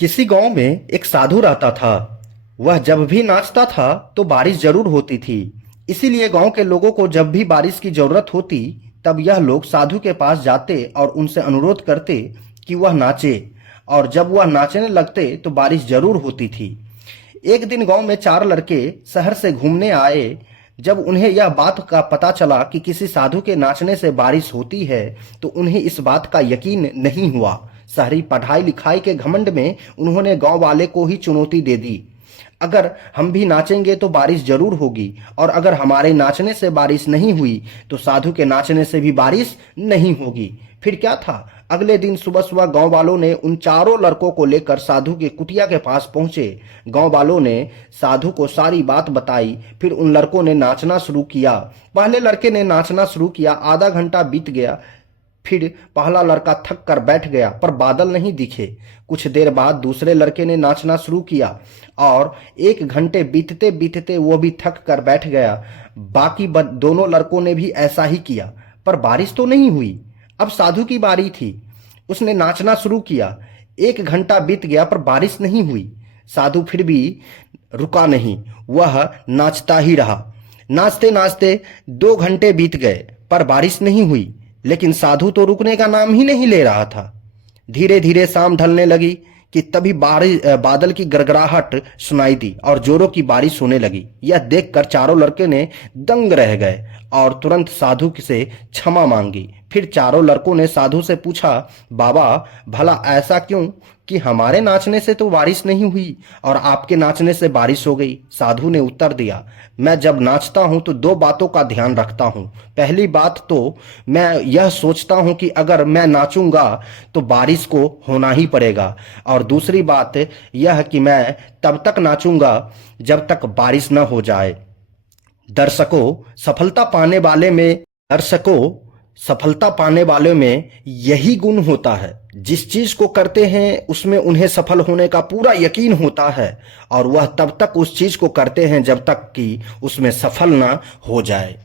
किसी गांव में एक साधु रहता था। वह जब भी नाचता था तो बारिश जरूर होती थी। इसीलिए गांव के लोगों को जब भी बारिश की जरूरत होती तब यह लोग साधु के पास जाते और उनसे अनुरोध करते कि वह नाचे। और जब वह नाचने लगते तो बारिश जरूर होती थी। एक दिन गांव में चार लड़के शहर से घूमने आए। जब उन्हें यह बात का पता चला कि किसी साधु के नाचने से बारिश होती है तो उन्हें इस बात का यकीन नहीं हुआ। शहरी पढ़ाई लिखाई के घमंड में उन्होंने गांव वाले को ही चुनौती दे दी। अगर हम भी नाचेंगे तो बारिश जरूर होगी, और अगर हमारे नाचने से बारिश नहीं हुई तो साधु के नाचने से भी बारिश नहीं होगी। फिर क्या था, अगले दिन सुबह सुबह गांव वालों ने उन चारों लड़कों को लेकर साधु के कुटिया के पास पहुंचे। गांव वालों ने साधु को सारी बात बताई। फिर उन लड़कों ने नाचना शुरू किया। पहले लड़के ने नाचना शुरू किया, आधा घंटा बीत गया। फिर पहला लड़का थक कर बैठ गया, पर बादल नहीं दिखे। कुछ देर बाद दूसरे लड़के ने नाचना शुरू किया और एक घंटे बीतते बीतते वो भी थक कर बैठ गया। बाकी दोनों लड़कों ने भी ऐसा ही किया, पर बारिश तो नहीं हुई। अब साधु की बारी थी। उसने नाचना शुरू किया। एक घंटा बीत गया पर बारिश नहीं हुई। साधु फिर भी रुका नहीं, वह नाचता ही रहा। नाचते नाचते 2 घंटे बीत गए पर बारिश नहीं हुई। लेकिन साधु तो रुकने का नाम ही नहीं ले रहा था। धीरे धीरे शाम ढलने लगी कि तभी बादल की गड़गड़ाहट सुनाई दी और जोरों की बारिश होने लगी। यह देखकर चारों लड़के ने दंग रह गए और तुरंत साधु से क्षमा मांगी। फिर चारों लड़कों ने साधु से पूछा, बाबा भला ऐसा क्यों कि हमारे नाचने से तो बारिश नहीं हुई और आपके नाचने से बारिश हो गई। साधु ने उत्तर दिया, मैं जब नाचता हूं तो 2 बातों का ध्यान रखता हूं। पहली बात तो मैं यह सोचता हूं कि अगर मैं नाचूंगा तो बारिश को होना ही पड़ेगा, और दूसरी बात यह कि मैं तब तक नाचूंगा जब तक बारिश न हो जाए। दर्शकों सफलता पाने वाले में यही गुण होता है। जिस चीज को करते हैं उसमें उन्हें सफल होने का पूरा यकीन होता है, और वह तब तक उस चीज को करते हैं जब तक कि उसमें सफल ना हो जाए।